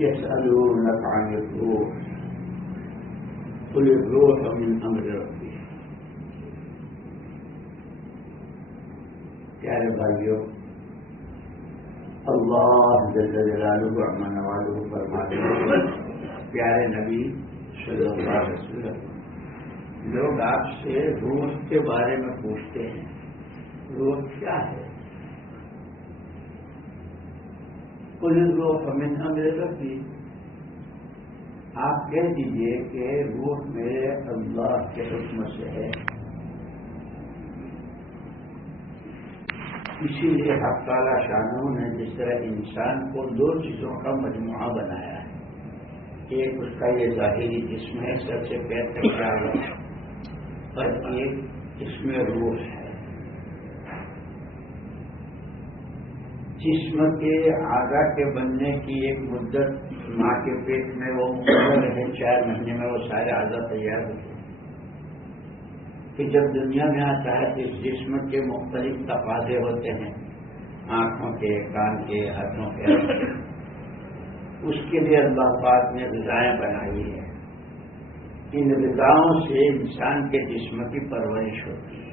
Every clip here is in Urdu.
يسألونك عن الروح قل الروح من أمر ربي. پیارے بھائیوں، اللہ جل جلالہ عما نوالہ فرماتے ہیں، پیارے نبی صلی اللہ علیہ وسلم، لوگ آپ سے روح کے بارے میں پوچھتے ہیں، روح کیا ہے؟ قل الروح من امر ربی، آپ کہہ دیجئے کہ روح میرے اللہ کے حکم سے ہے۔ اسی لیے حق تعالی شانہ نے جس طرح انسان کو دو چیزوں کا مجموعہ بنایا ہے، ایک اس کا یہ ظاہری جسم ہے، سر سے پیر تک کیا ہوا، اور ایک اس میں روح ہے۔ جسم کے اعضاء کے بننے کی ایک مدت ماں کے پیٹ میں وہ مقرر ہے، 4 مہینے میں وہ سارے اعضاء تیار ہوتے ہیں۔ کہ جب دنیا میں آتا ہے تو اس جسم کے مختلف تقاضے ہوتے ہیں، آنکھوں کے، کان کے، ہاتھوں کے، اس کے لیے اللہ پاک نے غذائیں بنائی ہے۔ ان غذاؤں سے انسان کے جسم کی پرورش ہوتی ہے۔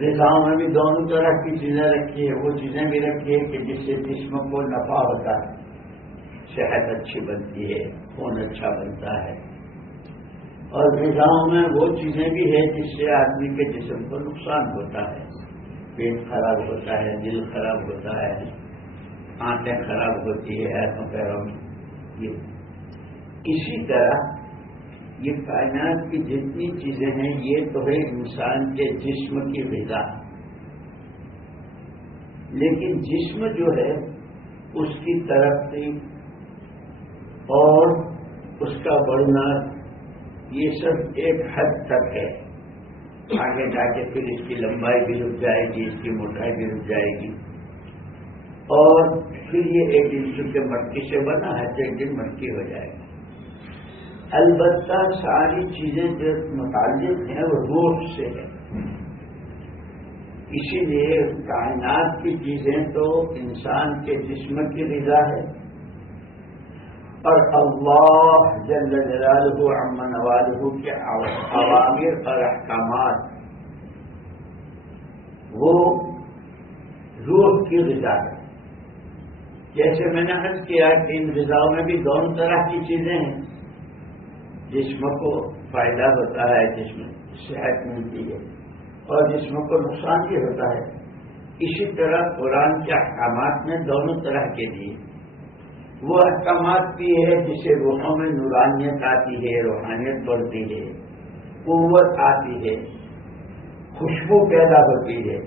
غذاؤں میں بھی دونوں طرح کی چیزیں رکھی ہے، وہ چیزیں بھی رکھی ہے کہ جس سے جسم کو نفع ہوتا ہے، صحت اچھی بنتی ہے، خون اچھا بنتا ہے، اور غذاؤں میں وہ چیزیں بھی ہیں جس سے آدمی کے جسم کو نقصان ہوتا ہے، پیٹ خراب ہوتا ہے، دل خراب ہوتا ہے، آنکھیں خراب ہوتی ہے، ہاتھوں پیروں میں۔ اسی طرح یہ کائنات کی جتنی چیزیں ہیں یہ تو ہے انسان کے جسم کی غذا، لیکن جسم جو ہے اس کی ترقی اور اس کا بڑھنا یہ سب ایک حد تک ہے، آگے جا کے پھر اس کی لمبائی بھی رک جائے گی، اس کی موٹائی بھی رک جائے گی، اور پھر یہ ایک دن چونکہ مٹی سے بنا ہے تو ایک دن مٹی ہو جائے گی۔ البتہ ساری چیزیں جو متعلق ہیں وہ روح سے ہے، اسی لیے کائنات کی چیزیں تو انسان کے جسم کی غذا ہے، اور اللہ جل جلالہ عما نوالہ کے اوامر اور احکامات وہ روح کی غذا ہے۔ جیسے میں نے عرض کیا کہ ان غذاؤں میں بھی دونوں طرح کی چیزیں ہیں، جسم کو فائدہ ہوتا ہے، جسم صحت ملتی ہے، اور جسم کو نقصان بھی ہوتا ہے۔ اسی طرح قرآن کے احکامات میں دونوں طرح کے دیے، وہ احکامات بھی ہے جسے روحوں میں نورانیت آتی ہے، روحانیت بڑھتی ہے، قوت آتی ہے، خوشبو پیدا ہوتی ہے،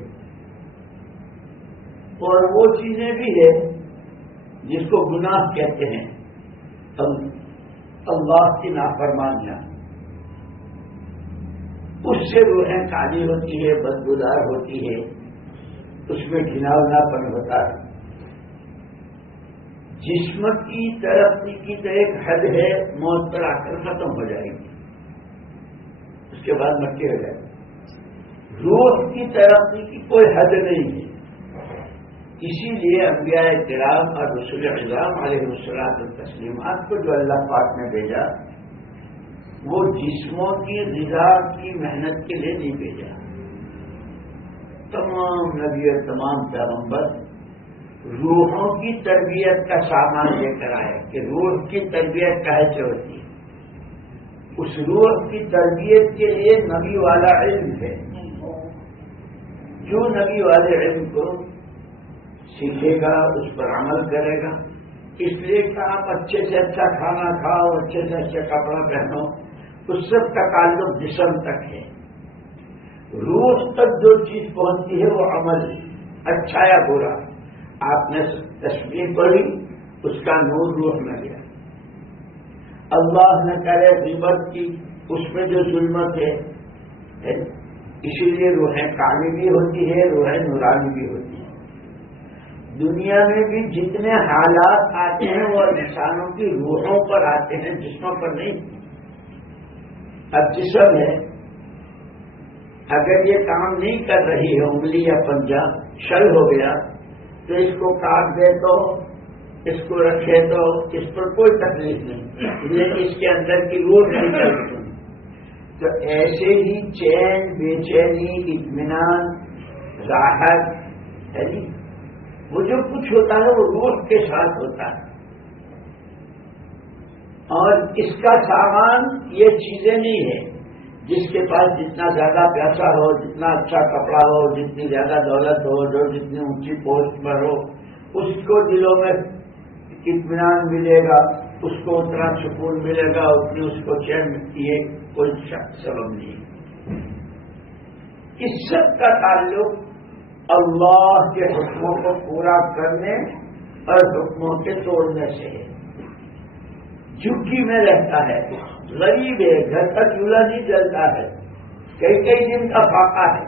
اور وہ چیزیں بھی ہے جس کو گناہ کہتے ہیں، اللہ کی نافرمانیاں، اس سے روحیں کالی ہوتی ہے، بدبودار ہوتی ہے، اس میں گھناؤناپن ہوتا ہے۔ جسم کی ترقی کی تو ایک حد ہے، موت پر آ کر ختم ہو جائے گی، اس کے بعد مٹی ہو جائے گی۔ روح کی ترقی کی کوئی حد نہیں ہے، اسی لیے انبیاء کرام اور رسول اعظام علیہ الصلوۃ والتسلیمات کو جو اللہ پاک نے بھیجا وہ جسموں کی غذا کی محنت کے لیے نہیں بھیجا۔ تمام نبی اور تمام پیغمبر روحوں کی تربیت کا سامان لے کر آئے کہ روح کی تربیت کیسے ہوتی ہے، اس روح کی تربیت کے لیے نبی والا علم ہے، جو نبی والے علم کو سیکھے گا اس پر عمل کرے گا۔ اس لیے کہ آپ اچھے سے اچھا کھانا کھاؤ، اچھے سے اچھا کپڑا پہنو، اس سب کا تعلق جسم تک ہے، روح تک جو چیز پہنچتی ہے وہ عمل، اچھا یا برا۔ آپ نے تسبیح پڑھی، اس کا نور روح میں گیا، اللہ نے کرے غیبت کی، اس میں جو ظلمت ہے، اسی لیے روحیں کالی بھی ہوتی ہے، روحیں نورانی بھی ہوتی ہے۔ دنیا میں بھی جتنے حالات آتے ہیں وہ انسانوں کی روحوں پر آتے ہیں، جسموں پر نہیں۔ اب جسم ہے، اگر یہ کام نہیں کر رہی ہے، انگلی یا پنجہ شل ہو گیا تو اس کو کاٹ دے تو اس کو رکھے تو اس پر کوئی تکلیف نہیں، لیکن اس کے اندر کی روح نہیں چلتی۔ تو ایسے ہی چین، بے چینی، اطمینان، راحت ہے جی، وہ جو کچھ ہوتا ہے وہ روح کے ساتھ ہوتا ہے۔ اور اس کا سامان یہ چیزیں نہیں ہے جس کے پاس جتنا زیادہ پیسہ ہو، جتنا اچھا کپڑا ہو، جتنی زیادہ دولت ہو، جو جتنی اونچی پوسٹ پر ہو، اس کو دلوں میں اطمینان ملے گا، اس کو اتنا سکون ملے گا، اتنی اس کو چین ملتی ہے، کوئی سبب نہیں۔ اس سب کا تعلق اللہ کے حکموں کو پورا کرنے اور حکموں کے توڑنے سے ہے۔ جھگی میں رہتا ہے، غریب ہے، گھر کا چولہا نہیں جلتا ہے، کئی کئی دن کا فاقہ ہے،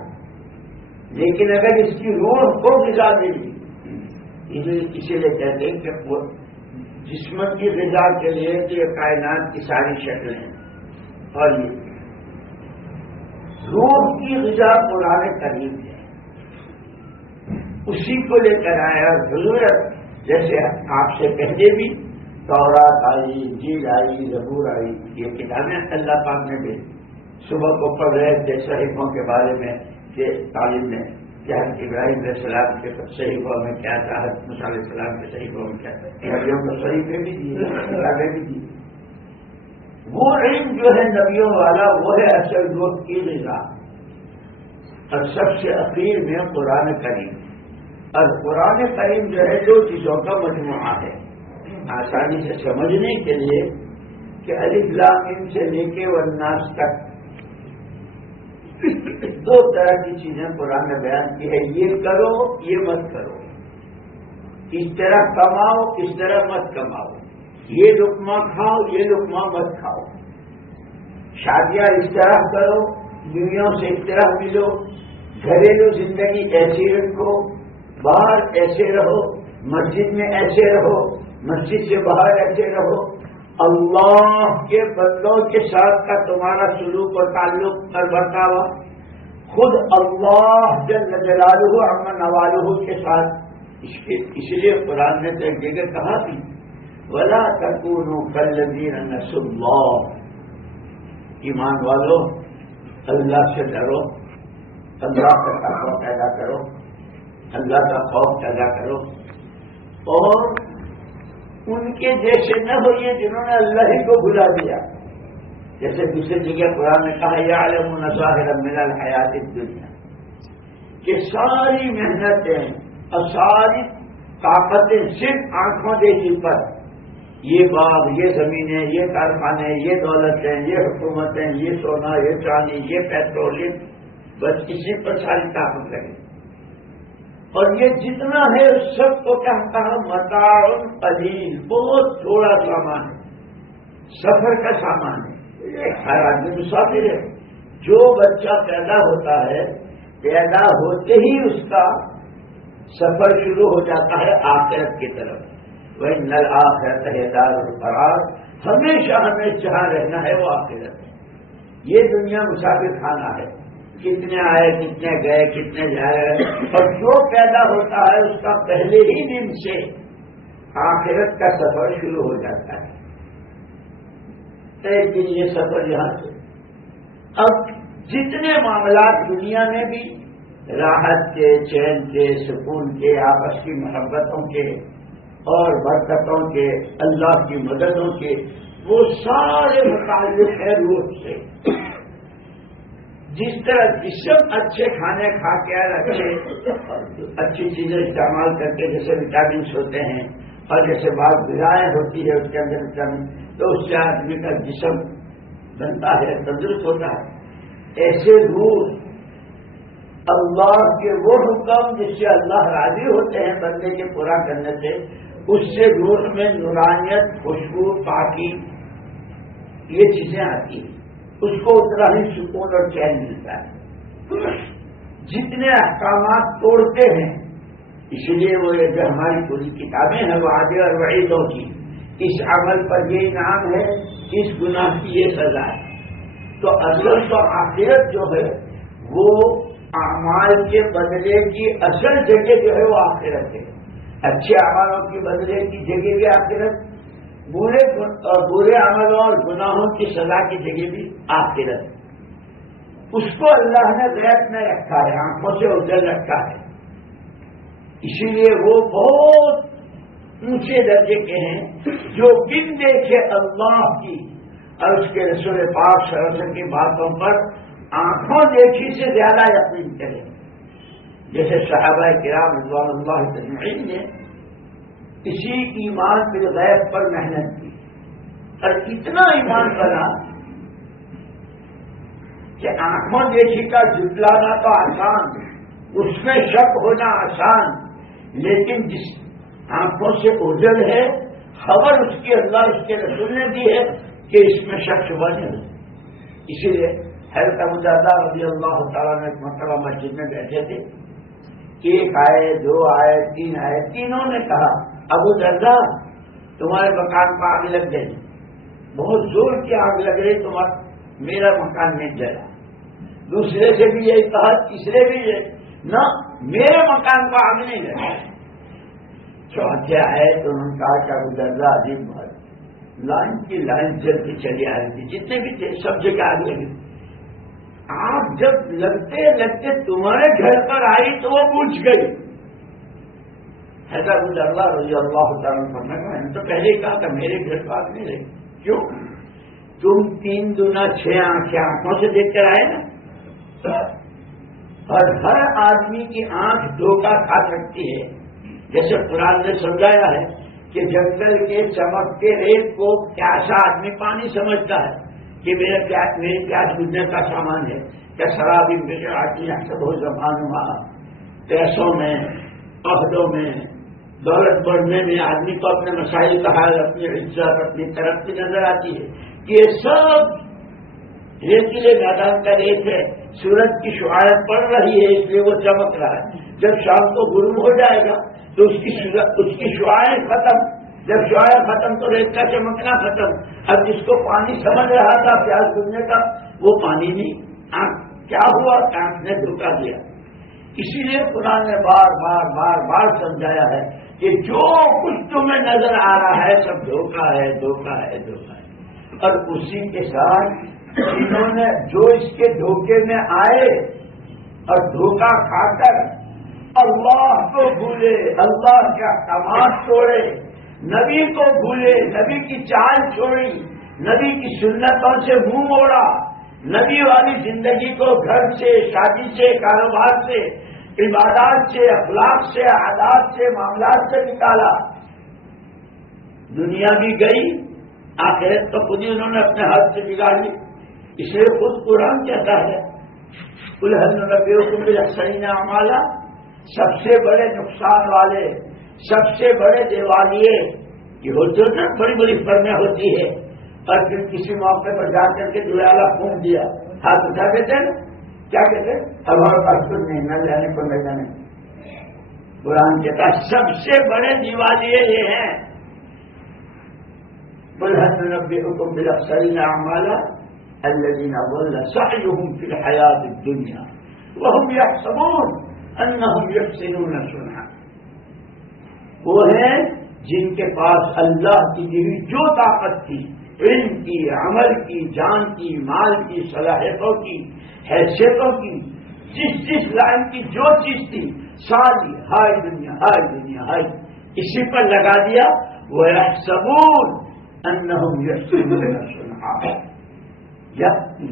لیکن اگر اس کی روح کو غذا ملی، اسی لیے کہتے ہیں کہ وہ جسم کی غذا کے لیے تو یہ کائنات کی ساری شکلیں ہیں، اور یہ روح کی غذا قرآن کریم ہے، اسی کو لے کر آیا ضرورت۔ جیسے آپ سے پہلے بھی تورات آئی، انجیل آئی، زبور آئی، یہ کتابیں اللہ پاک نے بھی صبح کو پڑھ رہے تھے صحیفوں کے بارے میں کہ تعلیم میں کہ حضرت ابراہیم علیہ السلام کے صحیفوں میں کیا تھا، حضرت موسیٰ علیہ السلام کے صحیفوں میں کیا تھا، نبیوں کو صحیفے بھی دی، کتابیں بھی دی۔ وہ علم جو ہے نبیوں والا وہ ہے اصل روح کی غذا، اور سب سے اخیر میں قرآن کریم، اور قرآن کریم جو ہے دو چیزوں کا مجموعہ ہے۔ آسانی سے سمجھنے کے لیے کہ الف لام میم سے لے کے والناس تک دو طرح کی چیزیں قرآن نے بیان کی ہے، یہ کرو، یہ مت کرو، اس طرح کماؤ، اس طرح مت کماؤ، یہ لقمہ کھاؤ، یہ لقمہ مت کھاؤ، شادیاں اس طرح کرو، بیویوں سے اس طرح ملو، گھریلو زندگی ایسی رکھو، باہر ایسے رہو، مسجد میں ایسے رہو، مسجد سے باہر ایسے رہو۔ اللہ کے بندوں کے ساتھ کا تمہارا سلوک اور تعلق اور برتاوا خود اللہ جل جلالہ عما نوالہ کے ساتھ، اس لیے قرآن نے تو ایک جگہ کہا تھی وَلَا تَكُونُوا كَالَّذِينَ نَسُوا اللَّهَ، ایمان والو اللہ سے ڈرو، اللہ کا تقویٰ پیدا کرو، اللہ کا خوف پیدا کرو، اور ان کے جیسے نہ ہوئے جنہوں نے اللہ ہی کو بھلا دیا۔ جیسے دوسری جگہ قرآن نے کہا یعلمون ظاہرا من الحیات الدنیا، کہ ساری محنتیں اور ساری طاقتیں صرف آنکھوں دیکھی پر، یہ باغ، یہ زمینیں، یہ کارخانے، یہ دولتیں، یہ حکومتیں، یہ سونا، یہ چاندی، یہ پیٹرول، بس اسی پر ساری طاقت لگی، اور یہ جتنا ہے اس سب کو کہتا ہے متاع قلیل، بہت تھوڑا سامان ہے، سفر کا سامان ہے، ہر آدمی مسافر ہے۔ جو بچہ پیدا ہوتا ہے، پیدا ہوتے ہی اس کا سفر شروع ہو جاتا ہے آخرت کی طرف، وَإِنَّ الْآخِرَةَ هِيَ دَارُ الْقَرَارِ، ہمیشہ ہمیں جہاں رہنا ہے وہ آخرت ہے۔ یہ دنیا مسافر خانہ ہے، کتنے آئے، کتنے گئے، کتنے جا رہے، اور جو پیدا ہوتا ہے اس کا پہلے ہی دن سے آخرت کا سفر شروع ہو جاتا ہے۔ ایک دن یہ سفر یہاں سے، اب جتنے معاملات دنیا میں بھی راحت کے، چین کے، سکون کے، آپس کی محبتوں کے اور برکتوں کے، اللہ کی مددوں کے، وہ سارے متعلق ہے روح سے۔ جس طرح جسم اچھے کھانے کھا کے اچھی چیزیں استعمال کر کے جیسے وٹامنس ہوتے ہیں اور جیسے بعض غذائیں ہوتی ہے اس کے اندر وٹامن، تو اس سے آدمی کا جسم بنتا ہے، تندرست ہوتا ہے، ایسے روح اللہ کے وہ حکم جس سے اللہ راضی ہوتے ہیں بندے کے پورا کرنے سے، اس سے روح میں نورانیت، خوشبو، پاکی، یہ چیزیں آتی ہیں، اس کو اتنا ہی سکون اور چین ملتا ہے۔ جتنے احکامات توڑتے ہیں، اس لیے وہ جو ہماری پوری کتابیں ہیں وعد اور وعیدوں کی، اس عمل پر یہ انعام ہے، اس گناہ کی یہ سزا ہے، تو اصل تو آخرت جو ہے وہ اعمال کے بدلے کی اصل جگہ جو ہے وہ آخرت ہے۔ اچھے عملوں کی بدلے کی جگہ بھی آخرت، برے عملوں اور گناہوں کی سزا کی جگہ بھی آخرت. اس کو اللہ نے غیب میں رکھا ہے، آنکھوں سے اجل رکھا ہے. اسی لیے وہ بہت اونچے درجے کے ہیں جو بن دیکھے اللہ کی اور اس کے رسول پاک صلی اللہ علیہ وسلم کی باتوں پر آنکھوں دیکھی سے زیادہ یقین کریں. جیسے صحابہ کرام رضوان اللہ اجمعین نے اسی ایمان بالغیب پر محنت کی اور اتنا ایمان بنا کہ آنکھوں دیکھی کا جھٹلانا تو آسان، اس میں شک ہونا آسان، لیکن جس آنکھوں سے اوجل ہے خبر اس کی اللہ اس کے رسول نے دی ہے کہ اس میں شک شبہ نہیں ہوتا. اسی لیے حضرت ابو درداء رضی اللہ تعالیٰ نے ایک مرتبہ مسجد میں بیٹھے تھے. ایک آئے، دو آئے، تین آئے، تینوں نے کہا ابو درداء تمہارے مکان کو آگ لگ گئی، بہت زور کی آگ لگ رہی، تمہارا میرا مکان نہیں جلا. دوسرے سے بھی یہی کہا، تیسرے بھی یہ نہ میرے مکان کو آگ نہیں لگا. چوتھے آئے تو انہوں نے کہا کہ ابو درداء عجیب بات، لائن کی لائن جلدی چلی آ رہی تھی، جتنے بھی تھے سب جگہ آگ لگی. آگ جب لگتے لگتے تمہارے گھر پر آئی تو وہ بجھ گئی. حضرت ابو درداء رضی اللہ تعالیٰ عنہ نے کہا، تو پہلے ہی کہا تھا میرے گھر پر آگ نہیں لگی. کیوں؟ تم 3 دنا 6 آنکھوں سے دیکھ کر آئے نا، اور ہر آدمی کی آنکھ دھوکہ کھا سکتی ہے. جیسے قرآن نے سمجھایا ہے کہ جنگل کے چمک کے ریت کو پیاسا آدمی پانی سمجھتا ہے کہ میری پیاس بجھنے کا سامان ہے. کیا شرابی میرے آدمی سے بہت زبان ہوا، پیسوں میں، عہدوں میں، دولت بڑھنے میں آدمی کو اپنے مسائل کا حل، اپنی عزت، اپنی ترقی نظر آتی ہے. یہ سب ریتیلے میدان کا ریت ہے، سورج کی شعاعیں پڑ رہی ہے اس لیے وہ چمک رہا ہے. جب شام کو غروب ہو جائے گا تو اس کی شعاعیں ختم، جب شعاعیں ختم تو ریت کا چمکنا ختم. اب جس کو پانی سمجھ رہا تھا پیاس بجھنے کا، وہ پانی نہیں، آنکھ کیا ہوا، آنکھ نے دھوکہ دیا. اسی لیے قرآن نے بار بار بار بار سمجھایا ہے کہ جو کچھ تمہیں نظر آ رہا ہے سب دھوکہ ہے، دھوکہ ہے، دھوکہ ہے. اور اسی کے ساتھ انہوں نے جو اس کے دھوکے میں آئے اور دھوکہ کھا کر اللہ کو بھولے، اللہ کے احکامات چھوڑے، نبی کو بھولے، نبی کی چال چھوڑی، نبی کی سنتوں سے منہ موڑا، نبی والی زندگی کو گھر سے، شادی سے، کاروبار سے، عبادات سے، اخلاق سے، عادات سے، معاملات سے نکالا. دنیا بھی گئی، آخرت تو خود ہی انہوں نے اپنے ہاتھ سے بگاڑ لی. اس لیے خود قرآن کہتا ہے قل هل ننبئکم بالاخسرین اعمالا، سب سے بڑے نقصان والے، سب سے بڑے دیوالیے یہ ہوتے ہیں، بڑی بڑی فرمیں ہوتی ہے اور پھر کسی موقع پر جا کر کے دویالا پھونک دیا، ہاتھ اٹھا دیتے ہیں، کیا کہتے ہیں اب ہمارے پاس کچھ نہیں، نہ جانے کو نہ جانے. قرآن کہتا ہے سب سے بڑے دیوالیے یہ ہیں. قل هل ننبئکم بالاخسرین اعمالا الذين ضل سعيهم في الحياة الدنيا وهم يحسبون أنهم يحسنون صنعا. وہ ہیں جن کے پاس اللہ کی دی ہوئی جو طاقت تھی، علم کی، عمل کی، جان کی، مال کی، صلاحیتوں کی، حیثیتوں کی، جس لائن کی جو چیز تھی ساری ہائے دنیا، ہائے دنیا، ہائے اسی پر لگا دیا. وہ يحسبون أنهم يحسنون صنعا،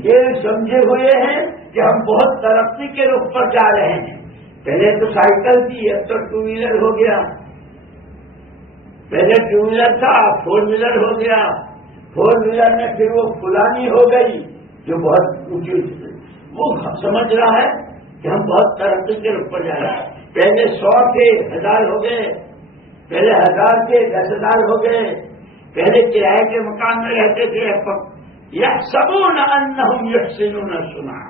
یہ سمجھے ہوئے ہیں کہ ہم بہت ترقی کے رخ پر جا رہے ہیں. پہلے تو سائیکل تھی، اب تو 2 ویلر ہو گیا. پہلے 2 ویلر تھا، 4 ویلر ہو گیا. 4 ویلر میں پھر وہ فلانی ہو گئی جو بہت اونچی. وہ سمجھ رہا ہے کہ ہم بہت ترقی کے رخ پر جا رہے ہیں. پہلے 100 تھے، 1000 ہو گئے. پہلے 1000 تھے، 10,000 ہو گئے. پہلے کرائے کے مکان میں رہتے تھے، يحسبون أنهم يحسنون صنعا.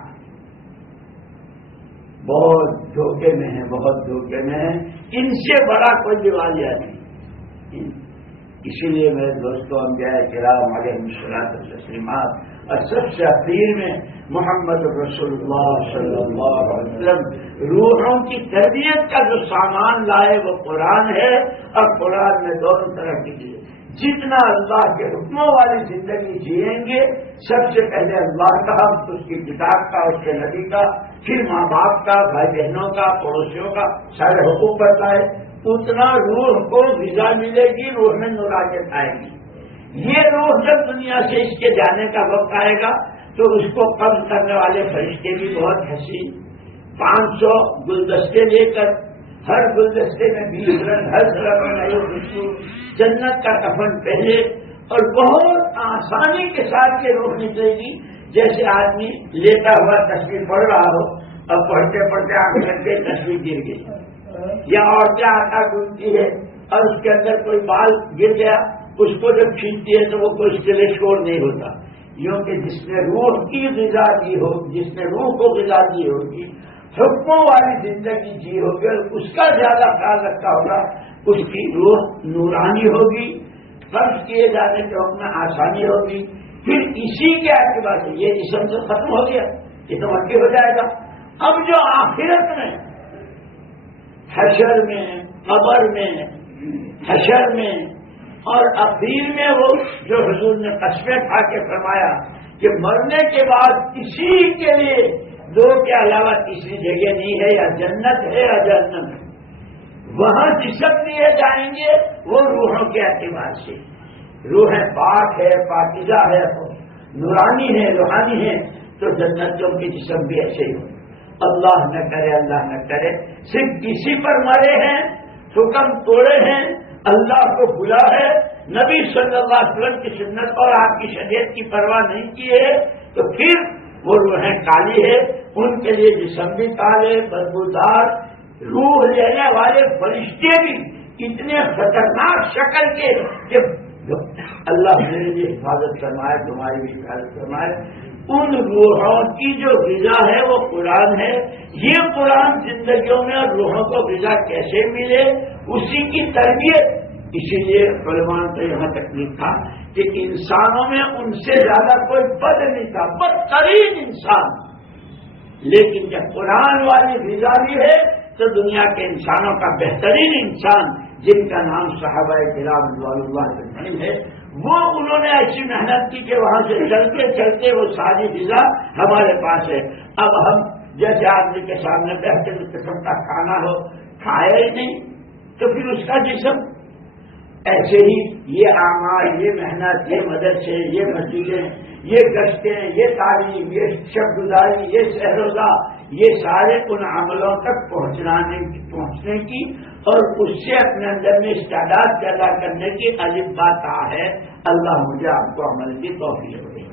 بہت دھوکے میں ہیں، بہت دھوکے میں ہیں. ان سے بڑا کوئی دیوالیہ نہیں. اسی لیے میرے دوستوں انبیاء کرام علیہ الصلوۃ والتسلیمات اور سب سے اخیر میں محمد رسول اللہ صلی اللہ علیہ وسلم روحوں کی تربیت کا جو سامان لائے وہ قرآن ہے، اور قرآن میں دونوں طرح کی چیزیں، جتنا اللہ کے حکموں والی زندگی جئیں گے، سب سے پہلے اللہ کا، اس کی کتاب کا، اس کے نبی کا، پھر ماں باپ کا، بھائی بہنوں کا، پڑوسیوں کا، سارے حقوق بتائے، اتنا روح کو غذا ملے گی، روح میں نورانیت آئے گی۔ یہ روح جب دنیا سے اس کے جانے کا وقت آئے گا تو اس کو قبض کرنے والے فرشتے بھی بہت حسین، 500 گلدستے لے کر، ہر گلدستے میں 20 رنگ، ہر رنگ میں نئی خوشبو، جنت کا کفن پہلے، اور بہت آسانی کے ساتھ یہ روح نکلے گی، جیسے آدمی لیٹا ہوا تصویر پڑھ رہا ہو، اب پڑھتے پڑھتے آنکھ لگ گئی، تصویر گر گئی، یا عورتیں آٹا گوندتی ہے اور اس کے اندر کوئی بال گر گیا، اس کو جب کھینچتی ہے تو وہ کوئی اس کے لیے شور نہیں ہوتا، یوں کہ جس نے روح کی غذا دی ہو، جس نے روح کو غذا دی ہوگی، حکموں والی زندگی جی ہوگی، اور اس کا زیادہ خیال رکھا ہوگا، اس کی روح نورانی ہوگی، قبض کیے جانے کے وقت میں آسانی ہوگی۔ پھر اسی کے اعتبار سے یہ جسم سے ختم ہو گیا، یہ تو مٹی ہو جائے گا۔ اب جو آخرت میں، حشر میں، قبر میں، حشر میں اور اخیر میں، وہ جو حضور نے قسمیں کھا کے فرمایا کہ مرنے کے بعد کسی کے لیے دو کے علاوہ تیسری جگہ نہیں ہے، یا جنت ہے یا جہنم ہے، وہاں جسم لیے جائیں گے وہ روحوں کے اعتبار سے، روحیں پاک ہے، پاکیزہ ہے، نورانی ہے، روحانی ہے، تو جنتوں کے جسم بھی ایسے ہی ہو۔ اللہ نہ کرے، اللہ نہ کرے، صرف کسی پر مرے ہیں، حکم توڑے ہیں، اللہ کو بھلا ہے، نبی صلی اللہ علیہ وسلم کی سنت اور آپ کی شریعت کی پرواہ نہیں کی ہے، تو پھر وہ روحیں کالی ہے، ان کے لیے جسم بھی کالے، بدبودار، روح لینے والے فرشتے بھی اتنے خطرناک شکل کے کہ اللہ میرے لیے حفاظت فرمائے، تمہاری بھی حفاظت فرمائے۔ ان روحوں کی جو غذا ہے وہ قرآن ہے۔ یہ قرآن زندگیوں میں اور روحوں کو غذا کیسے ملے، اسی کی تربیت۔ اسی لیے علماء نے یہاں تک لکھا کہ انسانوں میں ان سے زیادہ کوئی بد نہیں تھا، بدترین انسان، لیکن جب قرآن والی غذا بھی ہے تو دنیا کے انسانوں کا بہترین انسان، جن کا نام صحابہ کرام رضوان اللہ علیہم ہے، وہ انہوں نے ایسی محنت کی کہ وہاں سے چلتے چلتے وہ ساری غذا ہمارے پاس ہے۔ اب ہم جیسے آدمی کے سامنے بہترین قسم کا کھانا ہو، کھایا ہی نہیں تو پھر اس کا جسم ایسے ہی یہ اعمال، یہ محنت، یہ مدرسے، یہ مسجدیں، یہ گشتیں، یہ تعلیم، یہ شب گزاری، یہ سہروزہ، یہ سارے ان عملوں تک پہنچنے کی اور اس سے اپنے اندر میں استعداد پیدا کرنے کی الف با تا ہے۔ اللہ مجھے آپ کو عمل کی توفیق دے۔